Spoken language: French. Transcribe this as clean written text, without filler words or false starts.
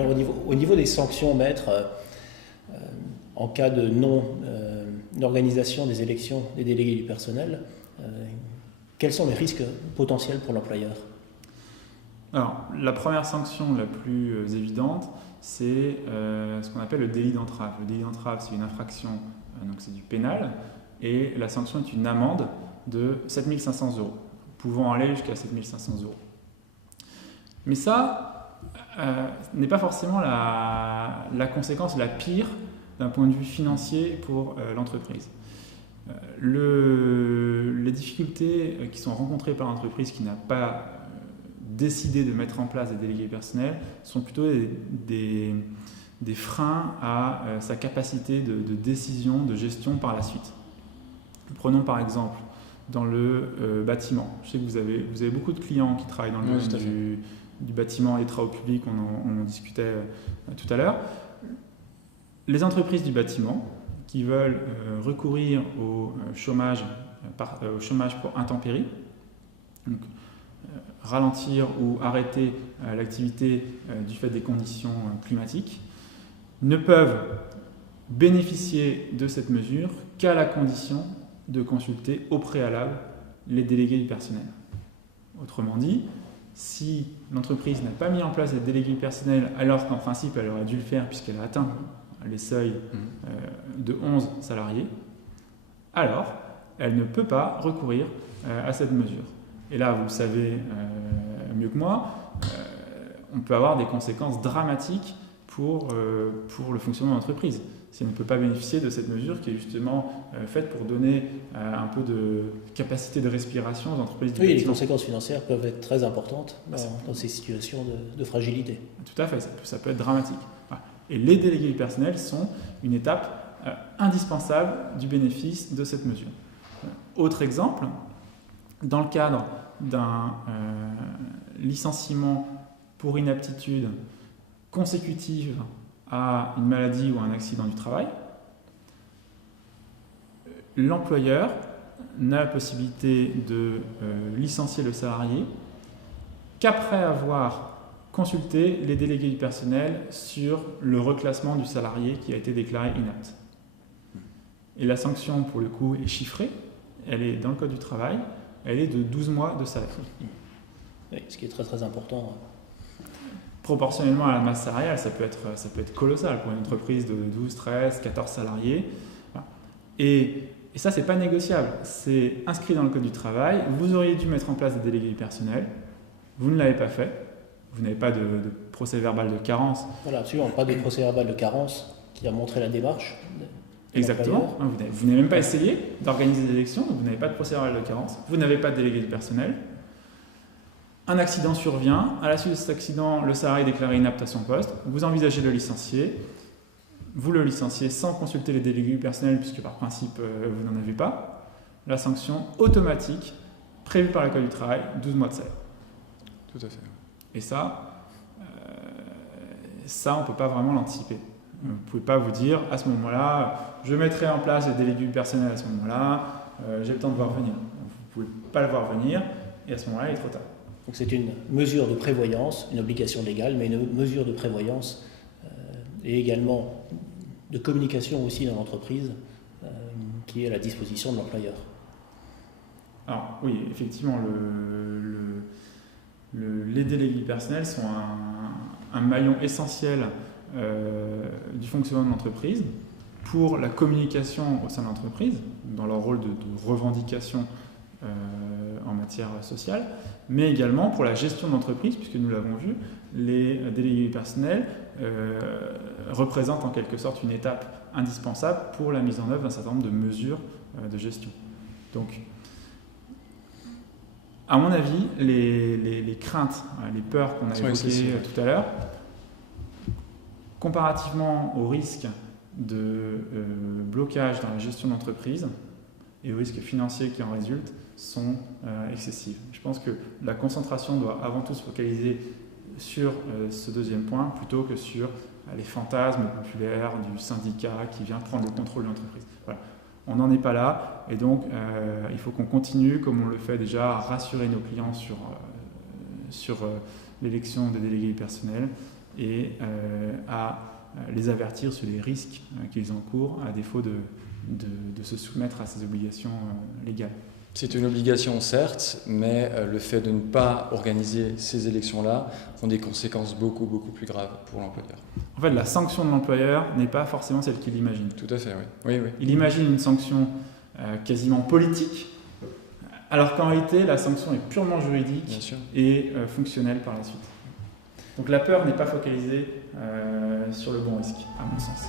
Alors au niveau des sanctions, maître, en cas de non-organisation des élections des délégués du personnel, quels sont les risques potentiels pour l'employeur? Alors, la première sanction la plus évidente, c'est ce qu'on appelle le délit d'entrave. Le délit d'entrave, c'est une infraction, donc c'est du pénal, et la sanction est une amende de 7 500 €, pouvant aller jusqu'à 7 500 €. Mais ça n'est pas forcément la conséquence la pire d'un point de vue financier pour l'entreprise. Les difficultés qui sont rencontrées par l'entreprise qui n'a pas décidé de mettre en place des délégués personnels sont plutôt des freins à sa capacité de décision, de gestion par la suite. Prenons par exemple dans le bâtiment. Je sais que vous avez beaucoup de clients qui travaillent dans le domaine du bâtiment et des travaux publics, on en discutait tout à l'heure. Les entreprises du bâtiment qui veulent recourir au chômage pour intempéries, donc ralentir ou arrêter l'activité du fait des conditions climatiques, ne peuvent bénéficier de cette mesure qu'à la condition de consulter au préalable les délégués du personnel. Autrement dit, si l'entreprise n'a pas mis en place des délégués du personnel alors qu'en principe elle aurait dû le faire puisqu'elle a atteint les seuils de 11 salariés, alors elle ne peut pas recourir à cette mesure. Et là, vous le savez mieux que moi, on peut avoir des conséquences dramatiques pour le fonctionnement de l'entreprise. Si elle ne peut pas bénéficier de cette mesure qui est justement faite pour donner un peu de capacité de respiration aux entreprises du bâtiment. Les conséquences financières peuvent être très importantes dans ces situations de fragilité. Tout à fait, ça peut être dramatique. Et les délégués du personnel sont une étape indispensable du bénéfice de cette mesure. Autre exemple, dans le cadre d'un licenciement pour inaptitude consécutive à une maladie ou un accident du travail, l'employeur n'a la possibilité de licencier le salarié qu'après avoir consulté les délégués du personnel sur le reclassement du salarié qui a été déclaré inapte. Et la sanction, pour le coup, est chiffrée, elle est dans le Code du travail, elle est de 12 mois de salaire. Oui, ce qui est très très important. Proportionnellement à la masse salariale, ça peut être colossal pour une entreprise de 12, 13, 14 salariés. Et ça, ce n'est pas négociable. C'est inscrit dans le Code du travail. Vous auriez dû mettre en place des délégués du personnel. Vous ne l'avez pas fait. Vous n'avez pas de procès verbal de carence. Voilà, absolument. Pas de procès verbal de carence qui a montré la démarche. Exactement. Vous n'avez même pas essayé d'organiser des élections. Vous n'avez pas de procès verbal de carence. Vous n'avez pas de délégué du personnel. Un accident survient. À la suite de cet accident, le salarié est déclaré inapte à son poste. Vous envisagez de le licencier. Vous le licenciez sans consulter les délégués du personnel, puisque par principe, vous n'en avez pas. La sanction automatique, prévue par le Code du travail, 12 mois de salaire. Tout à fait. Et ça, on ne peut pas vraiment l'anticiper. Vous ne pouvez pas vous dire, à ce moment-là, je mettrai en place les délégués du personnel à ce moment-là, j'ai le temps de voir venir. Vous ne pouvez pas le voir venir, et à ce moment-là, il est trop tard. Donc c'est une mesure de prévoyance, une obligation légale, mais une mesure de prévoyance et également de communication aussi dans l'entreprise qui est à la disposition de l'employeur. Alors oui, effectivement, les délégués personnels sont un maillon essentiel du fonctionnement de l'entreprise pour la communication au sein de l'entreprise, dans leur rôle de revendication en matière sociale, mais également pour la gestion de l'entreprise, puisque nous l'avons vu, les délégués personnels représentent en quelque sorte une étape indispensable pour la mise en œuvre d'un certain nombre de mesures de gestion. Donc, à mon avis, les craintes, les peurs qu'on a évoquées tout à l'heure, comparativement au risque de blocage dans la gestion d'entreprise et au risque financier qui en résulte, sont excessives. Je pense que la concentration doit avant tout se focaliser sur ce deuxième point plutôt que sur les fantasmes populaires du syndicat qui vient prendre le contrôle de l'entreprise. Voilà. On n'en est pas là et donc il faut qu'on continue, comme on le fait déjà, à rassurer nos clients sur l'élection des délégués personnels et à les avertir sur les risques qu'ils encourent à défaut de se soumettre à ces obligations légales. C'est une obligation, certes, mais le fait de ne pas organiser ces élections-là ont des conséquences beaucoup plus graves pour l'employeur. En fait, la sanction de l'employeur n'est pas forcément celle qu'il imagine. Tout à fait, oui. Oui. Il imagine une sanction quasiment politique, alors qu'en réalité, la sanction est purement juridique et fonctionnelle par la suite. Donc la peur n'est pas focalisée sur le bon risque, à mon sens.